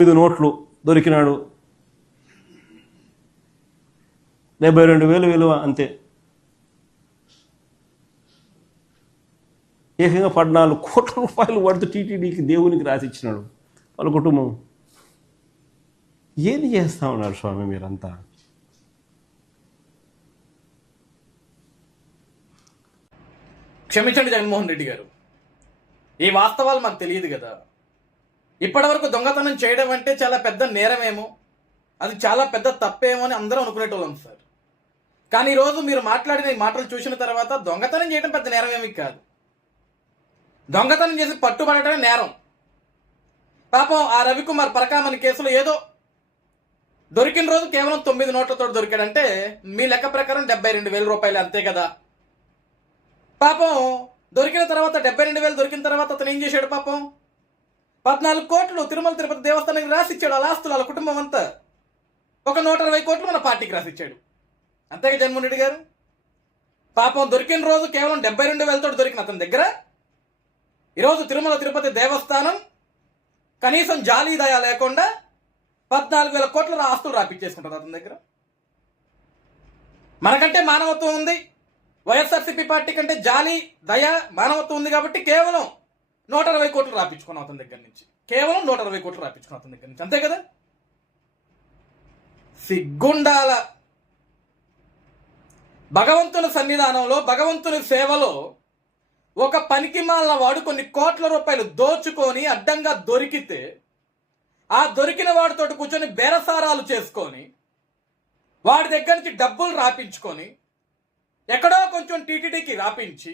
5 నోట్లు దొరికినాడు, 72,000 విలువ అంతే. ఏకంగా 14 కోట్ల రూపాయలు వాడితో టీటీడీకి దేవునికి రాసిచ్చినాడు వాళ్ళ కుటుంబం. ఏది చేస్తా ఉన్నారు స్వామి మీరంతా? క్షమించండి జగన్మోహన్ రెడ్డి గారు, ఈ వాస్తవాలు మాకు తెలియదు కదా. ఇప్పటివరకు దొంగతనం చేయడం అంటే చాలా పెద్ద నేరమేమో, అది చాలా పెద్ద తప్పేమో అని అందరూ అనుకునేటోళ్ళం సార్. కానీ ఈరోజు మీరు మాట్లాడిన ఈ మాటలు చూసిన తర్వాత దొంగతనం చేయడం పెద్ద నేరమేమి కాదు, దొంగతనం చేసి పట్టుబడటమే నేరం. పాపం ఆ రవికుమార్ పరకామణి కేసులో ఏదో దొరికిన రోజు కేవలం 9 నోట్లతో దొరికాడంటే మీ లెక్క ప్రకారం 72,000 రూపాయలు అంతే కదా. పాపం దొరికిన తర్వాత 72,000 దొరికిన తర్వాత అతను ఏం చేశాడు? పాపం 14 కోట్లు తిరుమల తిరుపతి దేవస్థానానికి రాసిచ్చాడు. వాళ్ళ ఆస్తులు వాళ్ళ కుటుంబం అంతా. ఒక 120 కోట్లు మన పార్టీకి రాసిచ్చాడు. అంతేగా జగన్మోహన్ రెడ్డి గారు? పాపం దొరికిన రోజు కేవలం 72,000 తోటి దొరికిన అతని దగ్గర ఈరోజు తిరుమల తిరుపతి దేవస్థానం కనీసం జాలి దయ లేకుండా 14,000 కోట్ల ఆస్తులు రాపిచ్చేసుకుంటుంది అతని దగ్గర. మనకంటే మానవత్వం ఉంది, వైఎస్ఆర్సీపీ పార్టీ కంటే జాలి దయ మానవత్వం ఉంది కాబట్టి కేవలం 120 కోట్లు రాపించుకున్నాం అతని దగ్గర నుంచి. కేవలం 120 కోట్లు రాపించుకున్నాం అతని దగ్గర నుంచి, అంతే కదా. సిగ్గుండాల. భగవంతుని సన్నిధానంలో భగవంతుని సేవలో ఒక పనికి మాలిన వాడు కొన్ని కోట్ల రూపాయలు దోచుకొని అడ్డంగా దొరికితే ఆ దొరికిన వాడితోటి కూర్చొని బేరసారాలు చేసుకొని వాడి దగ్గర నుంచి డబ్బులు రాపించుకొని ఎక్కడో కొంచెం టీటీడీకి రాపించి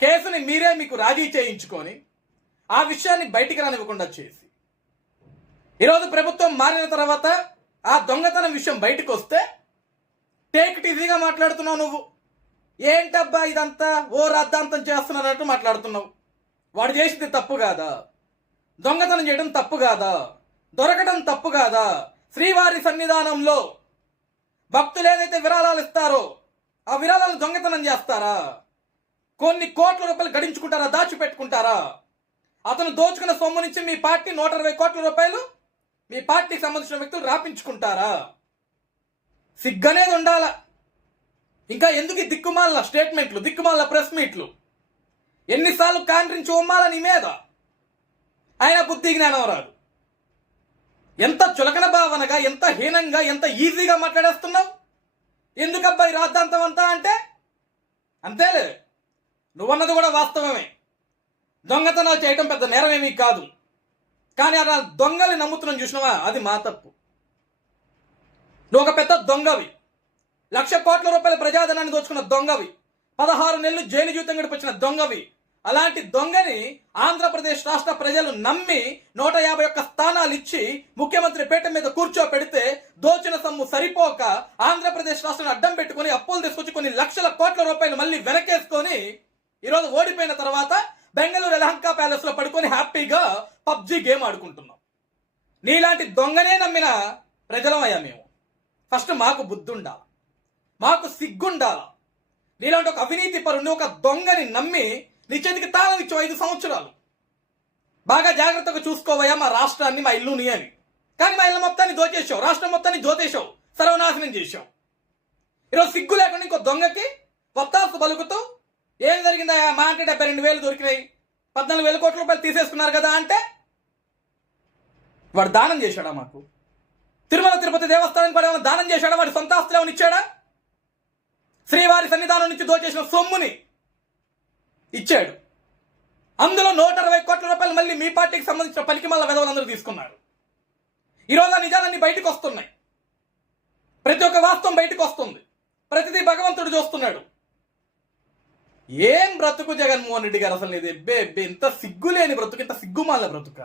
కేసుని మీరే మీకు రాజీ చేయించుకొని ఆ విషయాన్ని బయటికి రానివ్వకుండా చేసి ఈరోజు ప్రభుత్వం మారిన తర్వాత ఆ దొంగతనం విషయం బయటకు వస్తే టేక్ ఇట్ ఈజీగా మాట్లాడుతున్నావు నువ్వు. ఏంటబ్బా ఇదంతా ఓ రాద్ధాంతం చేస్తున్నట్టు మాట్లాడుతున్నావు. వాడు చేసింది తప్పు కాదా? దొంగతనం చేయడం తప్పు కాదా? దొరకడం తప్పు కాదా? శ్రీవారి సన్నిధానంలో భక్తులు ఏదైతే విరాళాలు ఇస్తారో ఆ విరాళాలను దొంగతనం చేస్తారా? కొన్ని కోట్ల రూపాయలు గడించుకుంటారా? దాచిపెట్టుకుంటారా? అతను దోచుకున్న సొమ్ము నుంచి మీ పార్టీ 120 కోట్ల రూపాయలు మీ పార్టీకి సంబంధించిన వ్యక్తులు రాపించుకుంటారా? సిగ్గనేది ఉండాల. ఇంకా ఎందుకు దిక్కుమాల స్టేట్మెంట్లు, దిక్కుమాల ప్రెస్ మీట్లు? ఎన్నిసార్లు కాండ్రించి ఉమ్మాల నీ మీద? ఆయన బుద్ధి జ్ఞానం రాదు. ఎంత చులకన భావనగా, ఎంత హీనంగా, ఎంత ఈజీగా మాట్లాడేస్తున్నావు. ఎందుకబ్బాయి రాద్ధాంతం అంతా అంటే? అంతేలే, నువ్వన్నది కూడా వాస్తవమే. దొంగతనాలు చేయటం పెద్ద నేరమేమీ కాదు. కానీ అలా దొంగల్ని నమ్ముతున్నాను చూసినావా, అది మా తప్పు. నువ్వు ఒక పెద్ద దొంగవి, 1,00,000 కోట్ల రూపాయల ప్రజాధనాన్ని దోచుకున్న దొంగవి, 16 నెలలు జైలు జీవితం గడిపించిన దొంగవి. అలాంటి దొంగని ఆంధ్రప్రదేశ్ రాష్ట్ర ప్రజలు నమ్మి 151 స్థానాలు ఇచ్చి ముఖ్యమంత్రి పీఠం మీద కూర్చోపెడితే దోచిన సొమ్ము సరిపోక ఆంధ్రప్రదేశ్ రాష్ట్రాన్ని అడ్డం పెట్టుకుని అప్పులు తీసుకొచ్చి కొన్ని లక్షల కోట్ల రూపాయలు మళ్ళీ వెనకేసుకొని ఈరోజు ఓడిపోయిన తర్వాత బెంగళూరు ఎలహంకా ప్యాలెస్ లో పడుకొని హ్యాపీగా పబ్జీ గేమ్ ఆడుకుంటున్నాం. నీలాంటి దొంగనే నమ్మిన ప్రజలమయ్యా మేము. ఫస్ట్ మాకు బుద్ధి ఉండాలి, మాకు సిగ్గుండాల. నీలాంటి ఒక అవినీతి పరుని, ఒక దొంగని నమ్మి నీ చేతికి తాళం ఇచ్చావు 5 సంవత్సరాలు. బాగా జాగ్రత్తగా చూసుకోవయ్యా మా రాష్ట్రాన్ని, మా ఇల్లుని అని. కానీ మా ఇల్లు మొత్తాన్ని దోచేసావు, రాష్ట్రం మొత్తాన్ని దోచేసావు, సర్వనాశనం చేసావు. ఈరోజు సిగ్గు లేకుండా ఇంకో దొంగకి వత్తాసు పలుకుతూ ఏం జరిగిందా? మా అంటే 72,000 దొరికినాయి, 14,000 కోట్ల రూపాయలు తీసేసుకున్నారు కదా అంటే వాడు దానం చేశాడా? మాకు తిరుమల తిరుపతి దేవస్థానానికి వాడు ఏమైనా దానం చేశాడా? వాడి సొంత ఆస్తులు ఏమైనా ఇచ్చాడా? శ్రీవారి సన్నిధానం నుంచి దోచేసిన సొమ్ముని ఇచ్చాడు. అందులో 120 కోట్ల రూపాయలు మళ్ళీ మీ పార్టీకి సంబంధించిన పలికిమాల వెధవలందరూ తీసుకున్నారు. ఈరోజు ఆ నిజాలన్నీ బయటకు వస్తున్నాయి. ప్రతి ఒక్క వాస్తవం బయటకు వస్తుంది. ప్రతిదీ భగవంతుడు చూస్తున్నాడు. ఏం బ్రతుకు జగన్మోహన్ రెడ్డి గారు అసలు? ఇది ఇంత సిగ్గులేని బ్రతుకు, ఇంత సిగ్గుమాల బ్రతుక.